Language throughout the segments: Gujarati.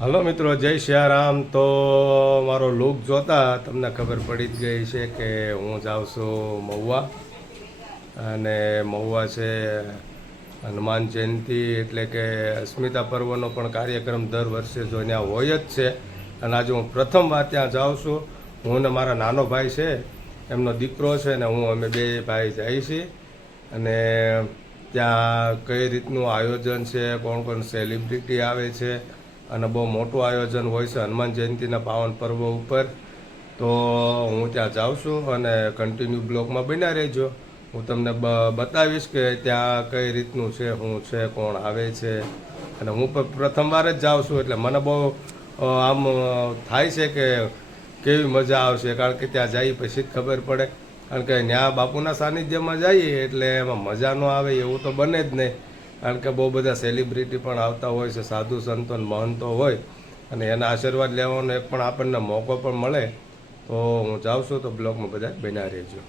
હલો મિત્રો, જય સિયારામ. તો મારો લુક જોતા તમને ખબર પડી જ ગઈ છે કે હું જાઉં છું મહુવા. અને મહુવા છે હનુમાન જયંતિ એટલે કે અસ્મિતા પર્વનો પણ કાર્યક્રમ દર વર્ષે જો ત્યાં હોય જ છે. અને આજે હું પ્રથમ વાર ત્યાં જાઉં છું. હું ને મારા નાનો ભાઈ છે, એમનો દીકરો છે ને હું, અમે બે ભાઈ જઈએ છીએ. અને ત્યાં કઈ રીતનું આયોજન છે, કોણ કોણ સેલિબ્રિટી આવે છે, અને બહુ મોટું આયોજન હોય છે હનુમાન જયંતિના પાવન પર્વ ઉપર. તો હું ત્યાં જાઉં છું અને કન્ટિન્યુ બ્લોગમાં બન્યા રહેજો. હું તમને બતાવીશ કે ત્યાં કઈ રીતનું છે, શું છે, કોણ આવે છે. અને હું પણ પ્રથમવાર જ જાઉં છું એટલે મને બહુ આમ થાય છે કે કેવી મજા આવશે. કારણ કે ત્યાં જઈ પછી જ ખબર પડે. કારણ કે ત્યાં બાપુના સાનિધ્યમાં જઈએ એટલે એમાં મજા ન આવે એવું તો બને જ નહીં. કારણ કે બહુ બધા સેલિબ્રિટી પણ આવતા હોય છે, સાધુ સંતો મહંતો હોય, અને એના આશીર્વાદ લેવાનો એક પણ આપણને મોકો પણ મળે. તો હું જાઉં છું, તો બ્લોગમાં બધા બન્યા રહેજો.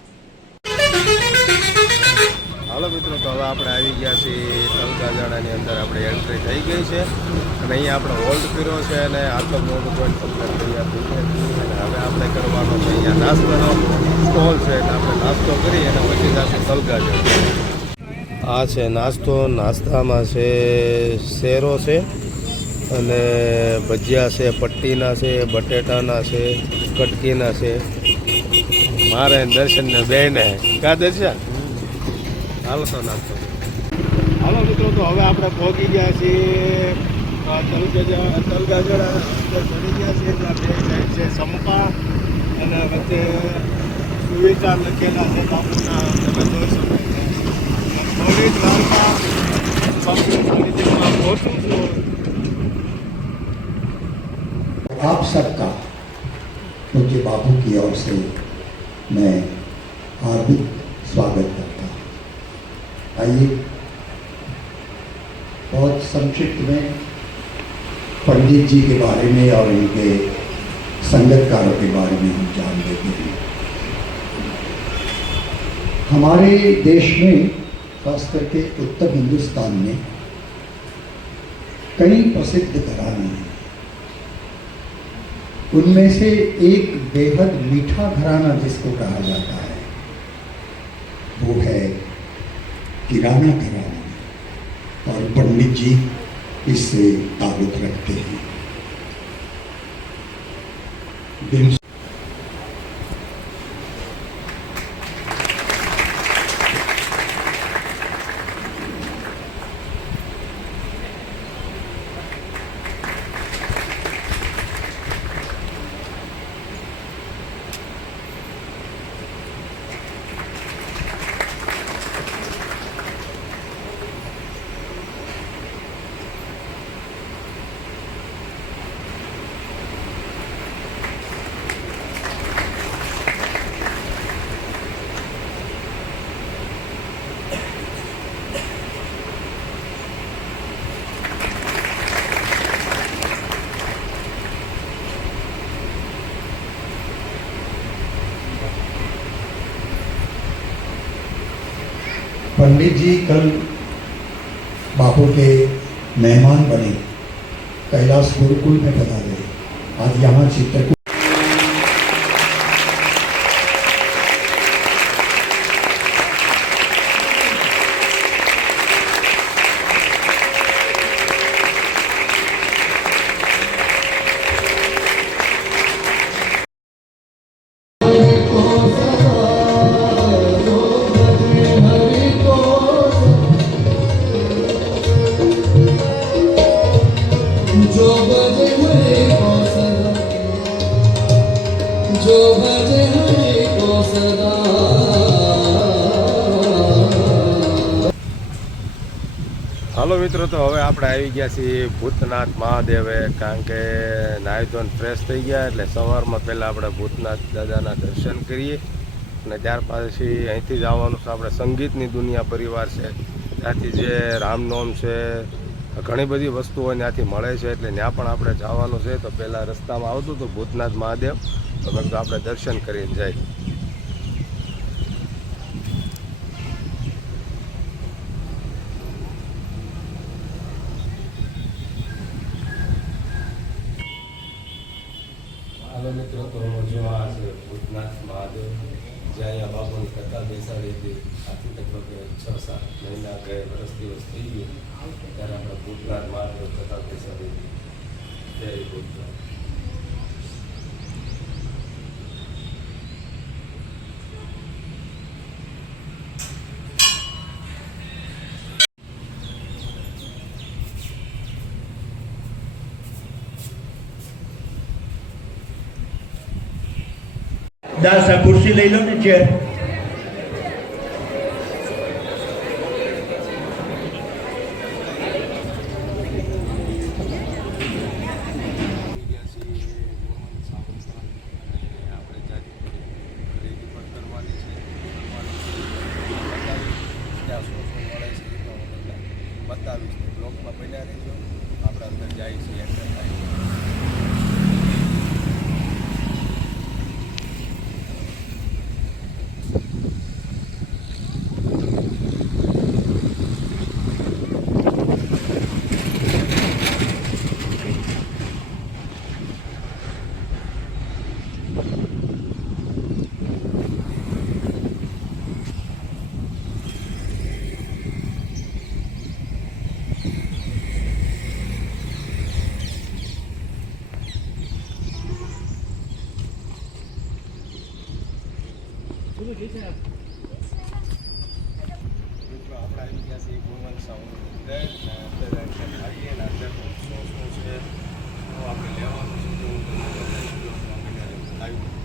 હાલો મિત્રો, તો હવે આપણે આવી ગયા છીએ તલગાજાડાની અંદર. આપણે એન્ટ્રી થઈ ગઈ છે અને અહીંયા આપણે હોલ્ડ કર્યો છે અને આટલો મોટો પોઈન્ટ કમ્પ્લીટ કરી આપી છે. અને હવે આપણે કરવાનો છે અહીંયા નાસ્તાનો સ્ટોલ છે, એટલે આપણે નાસ્તો કરી અને પછી જશું તલગાજડા. આ છે નાસ્તો. નાસ્તામાં છે શેરો છે અને ભજીયા છે, પટ્ટીના છે, બટેટાના છે, કટકીના છે. મારે દર્શનને બેને કા દર્શન. હાલો તો નાસ્તો. હાલો મિત્રો, તો હવે આપણે પહોંચી ગયા છીએ તલગાજડા અંદર ચડી ગયા છીએ. ત્યાં બે સાઈડ છે સંપા અને વચ્ચે સુવિચાર લખેલા છે બાપુના. તમે જોઈ શકો છો. થોડી જ વારમાં બાપુના સાનિધ્યમાં પહોંચું છું. आप सबका पूज्य बापू की ओर से मैं हार्दिक स्वागत करता हूँ। आइए बहुत संक्षिप्त में पंडित जी के बारे में और इनके संगतकारों के बारे में हम जान लेते हैं। हमारे देश में खास करके उत्तर हिंदुस्तान में कई प्रसिद्ध घराने हैं। उनमें से एक बेहद मीठा घराना जिसको कहा जाता है वो है किराना घराना, और पंडित जी इससे ताल्लुक रखते हैं। दिन पंडित जी कल बापू के मेहमान बने, कैलाश गुरुकुल में पधारे। आज यहाँ चित्रकूट હાલો મિત્રો, તો હવે આપણે આવી ગયા છીએ ભૂતનાથ મહાદેવે. કારણ કે નાહી ધોઈને ફ્રેશ થઈ ગયા એટલે સવારમાં પહેલાં આપણે ભૂતનાથ દાદાના દર્શન કરીએ અને ત્યાર પછી અહીંથી જ આવવાનું છે. આપણે સંગીતની દુનિયા પરિવાર છે, ત્યાંથી જે રામનોમ છે, ઘણી બધી વસ્તુઓ ત્યાંથી મળે છે, એટલે ત્યાં પણ આપણે જવાનું છે. તો પહેલાં રસ્તામાં આવતું હતું ભૂતનાથ મહાદેવ, તો આપણે દર્શન કરીને જાય. હાલો મિત્રો, તો જો આ છે ભૂતનાથ મહાદેવ, જે અહીંયા બાપુની કથા બેસાડી હતી. આથી લગભગ 6-7 મહિના કે વર્ષ દિવસ થઈ ગયું ત્યારે આપણે ભૂતનાથ મહાદેવ કથા બેસાડી હતી. જય ભૂતનાથ. દાસ આ ખુરશી લઈ લો ને, ચેર. બતાવીશ બ્લોગમાં બન્યા રહીજો. આપણે અંદર જાય છીએ એન્ટર થાય. મિત્રો આપણે આવી ગયા છીએ ગુણવંત સાઉન્ડની અંદર ને અંદર આવીએ ને અંદર શું છે આપણે લેવાનું છે તો હું તમને લાવ્યું.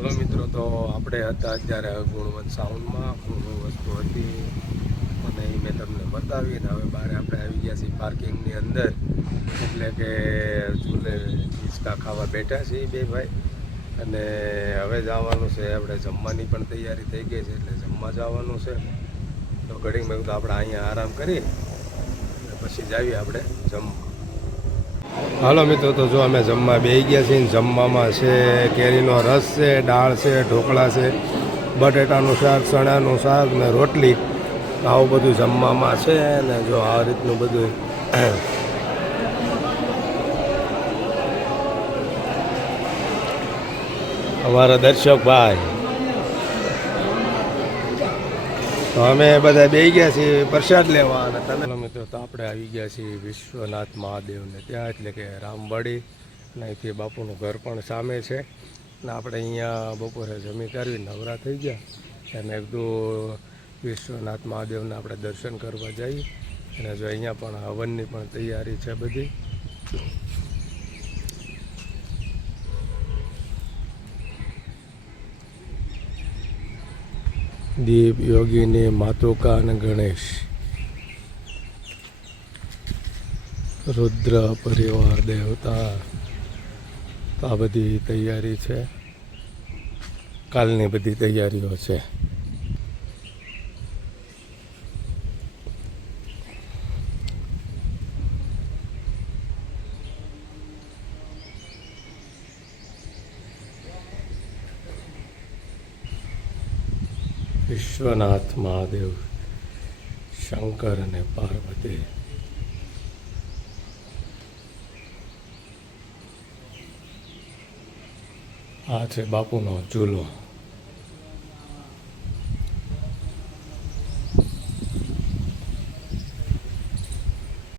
હલો મિત્રો, તો આપણે હતા અત્યારે ગુણવંત સાઉન્ડમાં. શું વસ્તુ હતી અને એ મેં તમને બતાવી. અને હવે બહાર આપણે આવી ગયા છીએ પાર્કિંગની અંદર. એટલે કે ચૂલે હિંચકા ખાવા બેઠા છીએ બે ભાઈ. અને હવે જવાનું છે આપણે, જમવાની પણ તૈયારી થઈ ગઈ છે એટલે જમવા જવાનું છે. તો ઘડીમાં તો આપણે અહીંયા આરામ કરી પછી જાવીએ આપણે જમવા. હાલો મિત્રો, તો જો અમે જમવા બેસી ગયા છીએ. જમવામાં છે કેરીનો રસ છે, દાળ છે, ઢોકળા છે, બટેટાનું શાક, ચણાનું શાક ને રોટલી. આવું બધું જમવામાં છે. ને જો આ રીતનું બધું અમારા દર્શકભાઈ. તો અમે બધા બેસી ગયા છીએ પ્રસાદ લેવા. અને તમે મિત્રો, તો આપણે આવી ગયા છીએ વિશ્વનાથ મહાદેવને ત્યાં, એટલે કે રામવાડી. અને અહીંથી બાપુનું ઘર પણ સામે છે. અને આપણે અહીંયા બપોરે જમી કરવી નવરા થઈ ગયા. અને એકદમ વિશ્વનાથ મહાદેવને આપણે દર્શન કરવા જઈએ. અને જો અહીંયા પણ હવનની પણ તૈયારી છે બધી. દીપ, યોગીની, માતુકા અને ગણેશ, રુદ્ર પરિવાર દેવતા. તો આ બધી તૈયારી છે, કાલની બધી તૈયારીઓ છે. વિશ્વનાથ મહાદેવ, શંકર અને પાર્વતી. આ છે બાપુનો ચૂલો.